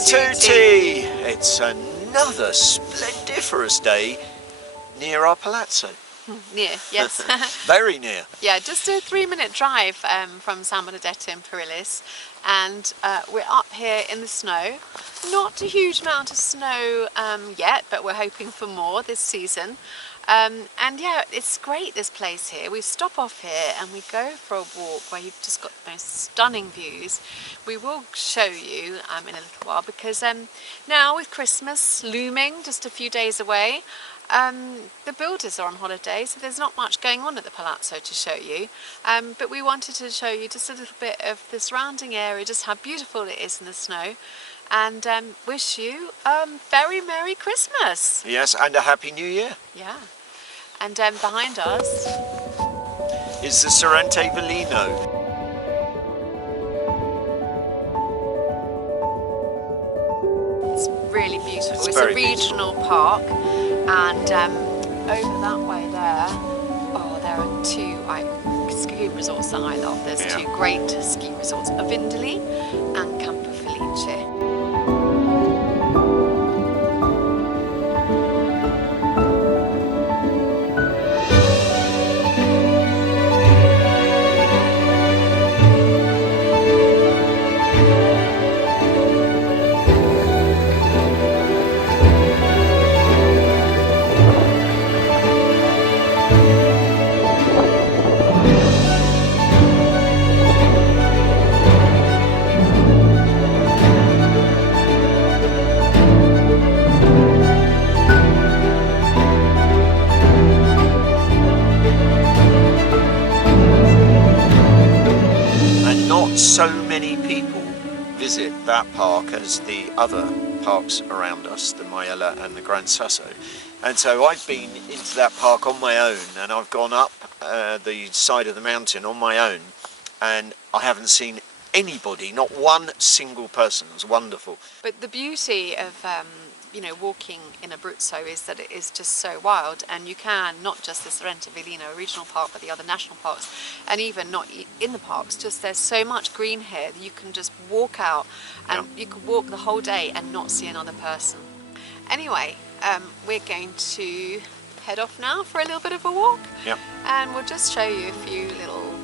tutti! It's another splendiferous day near our palazzo. Near, yes. Very near. Yeah, just a 3-minute drive from San Benedetto in Perillis, and we're up here in the snow. Not a huge amount of snow yet, but we're hoping for more this season. And yeah, it's great, this place here. We stop off here and we go for a walk where you've just got the most stunning views. We will show you in a little while, because now with Christmas looming just a few days away, the builders are on holiday, so there's not much going on at the Palazzo to show you, but we wanted to show you just a little bit of the surrounding area, just how beautiful it is in the snow, and wish you a very Merry Christmas. Yes, and a Happy New Year. Yeah, and behind us is the Sorrente Villino. It's really beautiful. It's very a regional park, and over that way there, there are two ski resorts that I love. There's two great ski resorts, Vindoli and Campo Felice. So many people visit that park as the other parks around us, the Maiella and the Gran Sasso, and so I've been into that park on my own, and I've gone up the side of the mountain on my own, and I haven't seen anybody, not one single person. It was wonderful. But the beauty of walking in Abruzzo is that it is just so wild, and you can, not just the Sorrente Villino regional park, but the other national parks, and even not in the parks, just there's so much green here that you can just walk out and you can walk the whole day and not see another person. Anyway, we're going to head off now for a little bit of a walk, and we'll just show you a few little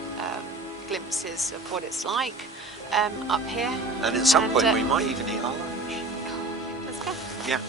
glimpses of what it's like up here. And at some point we might even eat our lunch. Let's go. Yeah.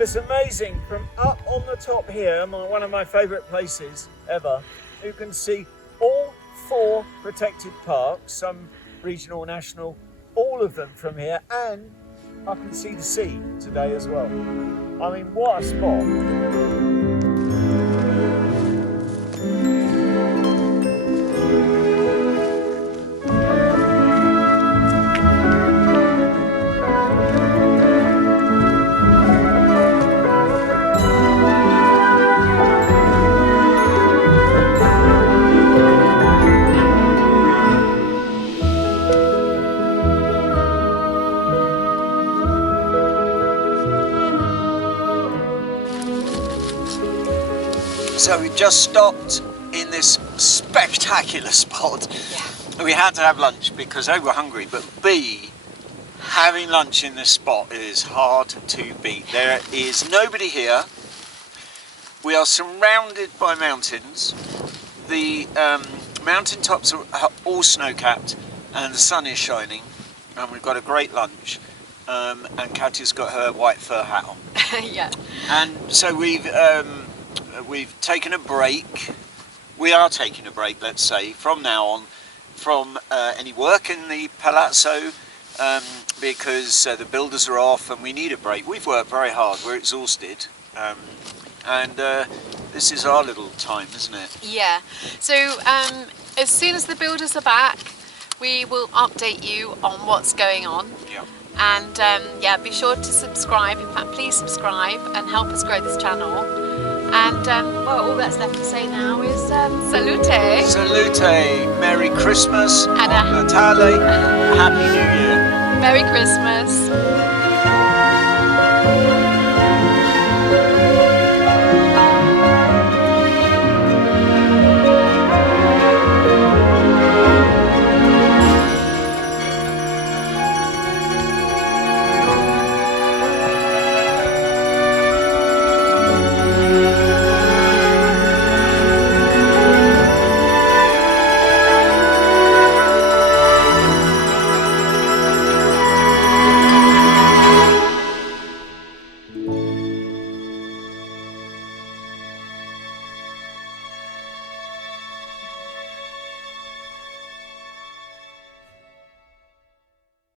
It's amazing, from up on the top here, one of my favourite places ever, you can see all 4 protected parks, some regional, national, all of them from here, and I can see the sea today as well. I mean, what a spot. So we just stopped in this spectacular spot. Yeah. We had to have lunch because A, we're hungry, but B, having lunch in this spot is hard to beat. There is nobody here. We are surrounded by mountains. The mountain tops are all snow-capped and the sun is shining, and we've got a great lunch, and Katya's got her white fur hat on. Yeah. And so we've taken a break. We are taking a break, let's say, from now on, from any work in the Palazzo, because the builders are off and we need a break. We've worked very hard, we're exhausted, and this is our little time, isn't it? Yeah. So as soon as the builders are back, we will update you on what's going on. Yeah. And yeah, be sure to subscribe. In fact, please subscribe and help us grow this channel. And well, all that's left to say now is salute. Salute, Merry Christmas, And Buon Natale, Happy New Year. Merry Christmas.